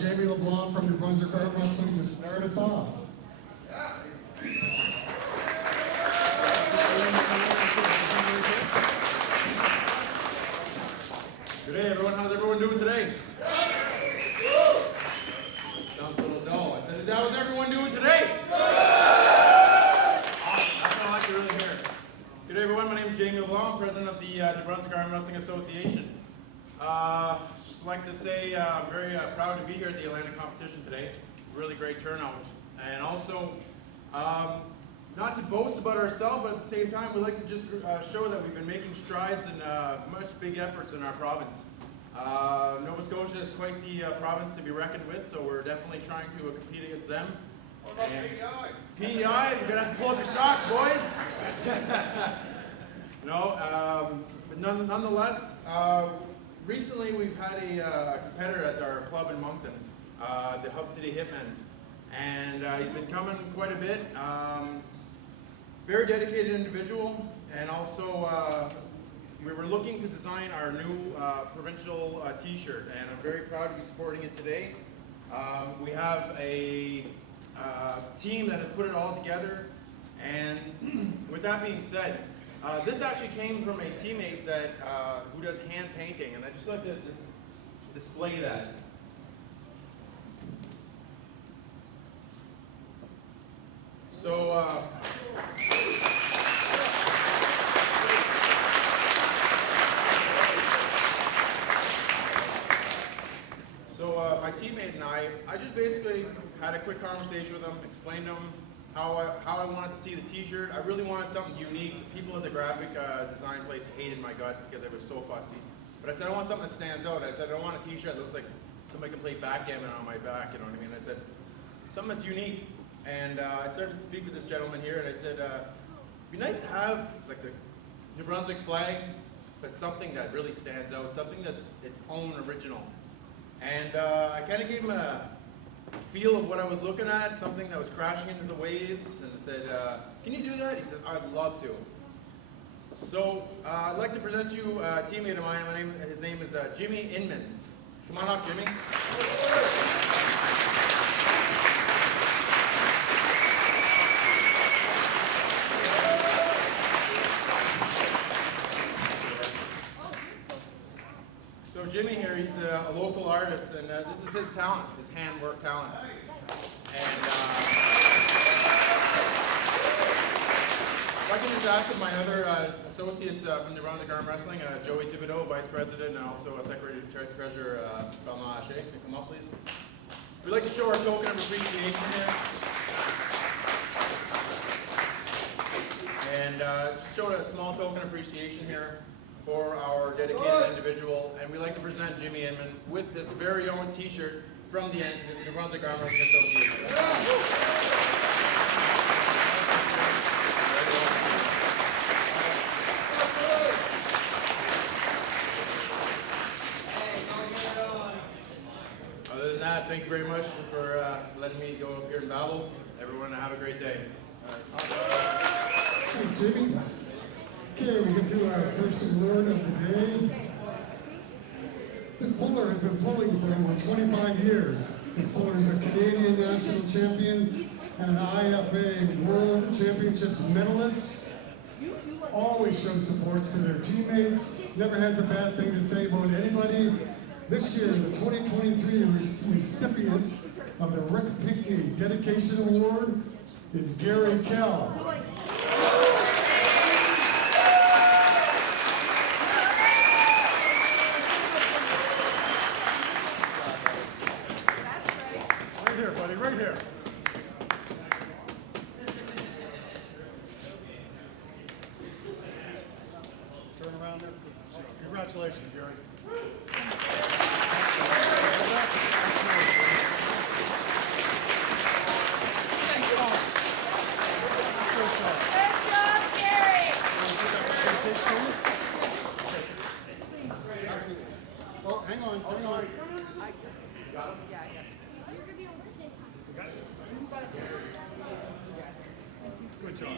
Jamie LeBlanc from New Brunswick Armwrestling to start us off. Good day, everyone. How's everyone doing today? Sounds a little dull. I said, how's everyone doing today? Awesome. That's what I like to really hear. Good day, everyone. My name is Jamie LeBlanc, president of the New Brunswick Armwrestling Association. Just like to say I'm very proud to be here at the Atlantic competition today. Really great turnout. And also, not to boast about ourselves, but at the same time, we like to just show that we've been making strides and much big efforts in our province. Nova Scotia is quite the province to be reckoned with, so we're definitely trying to compete against them. What about PEI? PEI, you're going to have to pull up your socks, boys. But nonetheless, recently we've had a competitor at our club in Moncton, the Hub City Hitman, and he's been coming quite a bit. Very dedicated individual, and also we were looking to design our new provincial t-shirt, and I'm very proud to be supporting it today. We have a team that has put it all together, and with that being said, this actually came from a teammate that who does hand painting, and I just like to display that. So my teammate and I just basically had a quick conversation with him, explained to him how I wanted to see the t-shirt. I really wanted something unique. People at the graphic design place hated my guts because I was so fussy. But I said, I want something that stands out. I said, I don't want a t-shirt that looks like somebody can play backgammon on my back, you know what I mean? I said, something that's unique. And I started to speak with this gentleman here, and I said, it'd be nice to have like the New Brunswick flag, but something that really stands out, something that's its own original. And I kind of gave him a feel of what I was looking at, something that was crashing into the waves, and I said, can you do that? He said, I'd love to. So I'd like to present you a teammate of mine. His name is Jimmy Inman. Come on up, Jimmy. So Jimmy here, he's a local artist, and this is his talent, his handwork talent. And if I can just ask my other associates from New Brunswick Armwrestling, Joey Thibodeau, Vice President, and also Secretary Treasurer Bernard Haché, can come up, please. We'd like to show our token of appreciation here. And just show a small token of appreciation here for our dedicated individual, and we'd like to present Jimmy Inman with his very own t-shirt from the New Brunswick Armwrestling Association. Other than that, thank you very much for letting me go up here and babble. Everyone, have a great day. Thanks, Jimmy. Okay, we get to our first award of the day. This puller has been pulling for over 25 years. This puller is a Canadian national champion and an IFA World Championships medalist. Always shows support for their teammates. Never has a bad thing to say about anybody. This year, the 2023 recipient of the Rick Pinckney Dedication Award is Gary Kell. Right here. Turn around there. Congratulations, Gary. Thank you all. Good job, Gary. Oh, hang on. Oh, sorry. You got him? Yeah. Good job.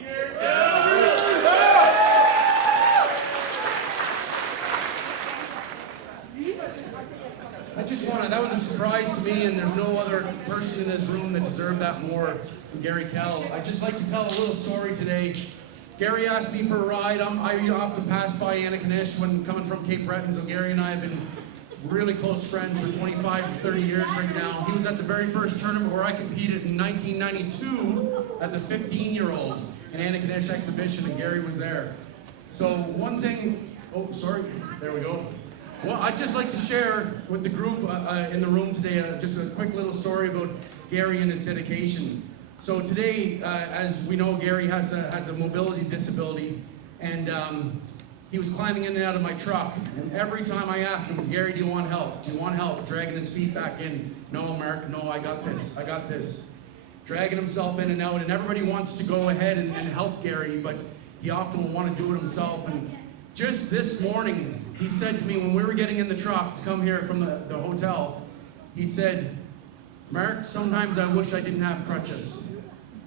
I just wanted, that was a surprise to me. me, and there's no other person in this room that deserved that more than Gary Kell. I'd just like to tell a little story today. Gary asked me for a ride. I often pass by Antigonish when coming from Cape Breton, so Gary and I have been really close friends for 25 to 30 years right now. He was at the very first tournament where I competed in 1992 as a 15-year-old in Antigonish exhibition, and Gary was there. So one thing, oh sorry, there we go. Well, I'd just like to share with the group in the room today just a quick little story about Gary and his dedication. So today, as we know, Gary has a mobility disability, and he was climbing in and out of my truck, and every time I asked him, Gary, do you want help? Do you want help? Dragging his feet back in. No, Mark, no, I got this, I got this. Dragging himself in and out, and everybody wants to go ahead and help Gary, but he often will want to do it himself. And just this morning, he said to me when we were getting in the truck to come here from the hotel, he said, Mark, sometimes I wish I didn't have crutches.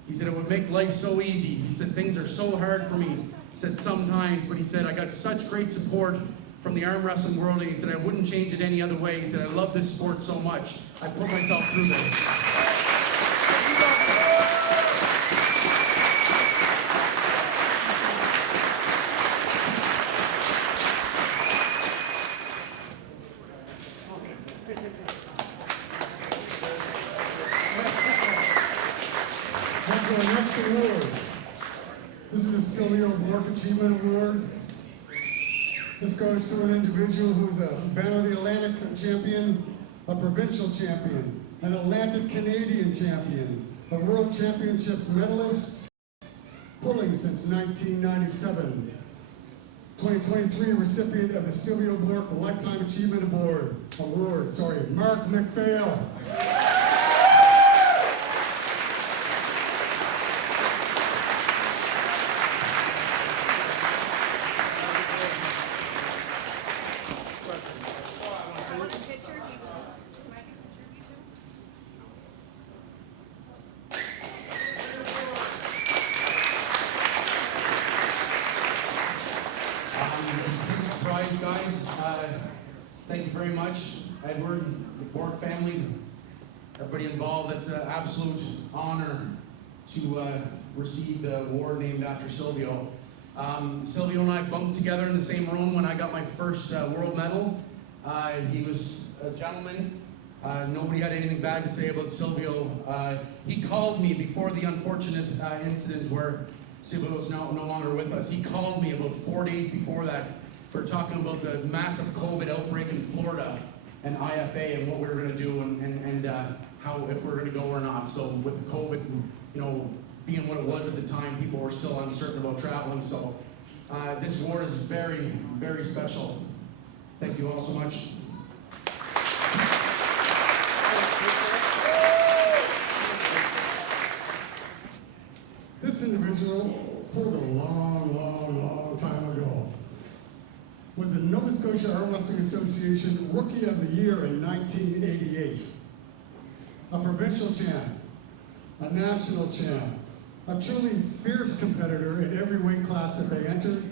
He said, it would make life so easy. He said, things are so hard for me. He said, sometimes, but he said, I got such great support from the arm wrestling world. He said, I wouldn't change it any other way. He said, I love this sport so much. I put myself through this. Our next award. This is the Silvio Bork Achievement Award. This goes to an individual who's a Banner of the Atlantic champion, a provincial champion, an Atlantic Canadian champion, a World Championships medalist, pulling since 1997. 2023 recipient of the Silvio Bork Lifetime Achievement Award, Mark McPhail. Guys, thank you very much. Edward, the Bork family, everybody involved. It's an absolute honor to receive the award named after Silvio. Silvio and I bunked together in the same room when I got my first world medal. He was a gentleman. Nobody had anything bad to say about Silvio. He called me before the unfortunate incident where Silvio was no longer with us. He called me about 4 days before that. We're talking about the massive COVID outbreak in Florida and IFA and what we were going to do and how if we're going to go or not. So with COVID, you know, being what it was at the time, people were still uncertain about traveling. So this award is very, very special. Thank you all so much. This individual pulled a long time ago. Was the Nova Scotia Arm Wrestling Association Rookie of the Year in 1988. A provincial champ, a national champ, a truly fierce competitor in every weight class that they entered,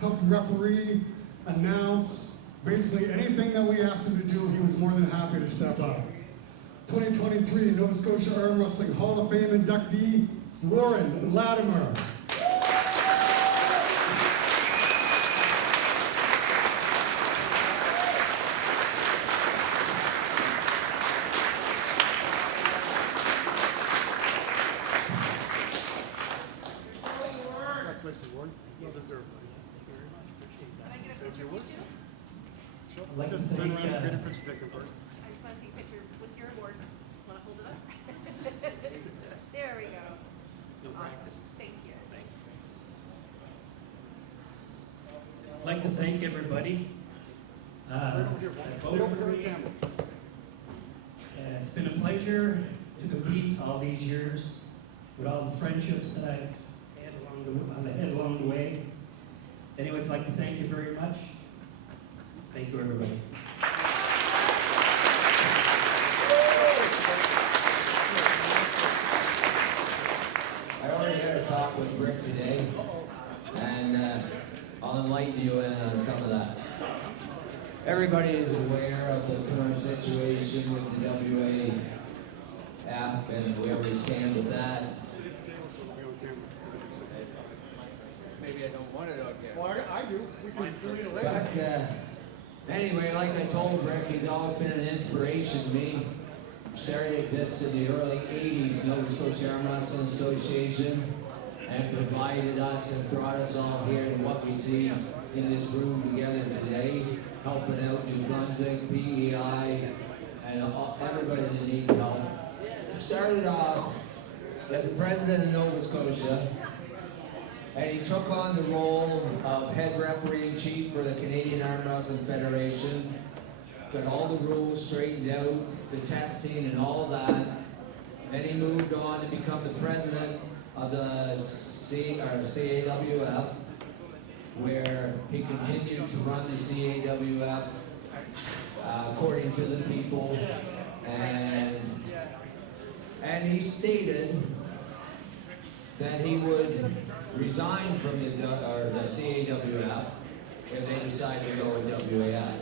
helped referee, announce, basically anything that we asked him to do, he was more than happy to step up. 2023 Nova Scotia Arm Wrestling Hall of Fame inductee, Warren Latimer. Well deserved. Can I get a picture with you? Sure. I'd like Just to turn thank, around and get a picture taken first. I just want to take a picture with your award. Want to hold it up? There we go. Awesome. Thank you. Thanks. I'd like to thank everybody. Right over here, Paul. Stay over here on camera. It's been a pleasure to compete all these years with all the friendships that I've had along the way. Anyways, I'd like to thank you very much. Thank you, everybody. I already had a talk with Rick today, and I'll enlighten you on some of that. everybody is aware of the current situation with the WAF and where we stand with that. Sit at the table so it'll be on camera. Maybe I don't want it on camera. Well, I do. We can delete it But later. anyway, like I told Rick, he's always been an inspiration to me. Started this in the early 80s, Nova Scotia Armwrestling Association, and provided us and brought us all here to what we see in this room together today, helping out New Brunswick, PEI, and everybody that needs help. Started off as the president of Nova Scotia, and he took on the role of head referee in chief for the Canadian Arm Wrestling Federation, got all the rules straightened out, the testing and all that. Then he moved on to become the president of the CAWF, where he continued to run the CAWF according to the people, and he stated that he would resign from the CAWF if they decide to go with WAF.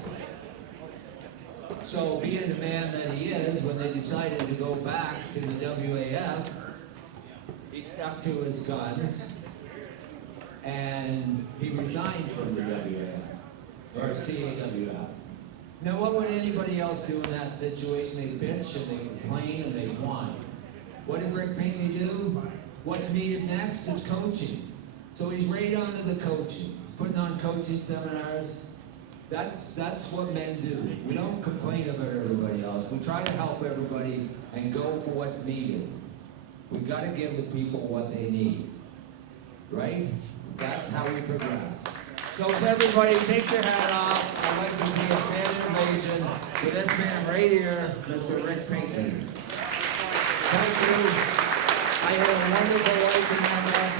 So being the man that he is, when they decided to go back to the WAF, he stuck to his guns and he resigned from the WAF, or CAWF. Now what would anybody else do in that situation? They bitch and they complain and they whine. What did Rick Pinckney do? What's needed next is coaching. So he's right onto the coaching, putting on coaching seminars. That's what men do. We don't complain about everybody else. We try to help everybody and go for what's needed. We got to give the people what they need, right? That's how we progress. So if everybody take their hat off, I'd like to give a standing ovation to this man right here, Mr. Rick Pinckney. Thank you. I had a wonderful life in that last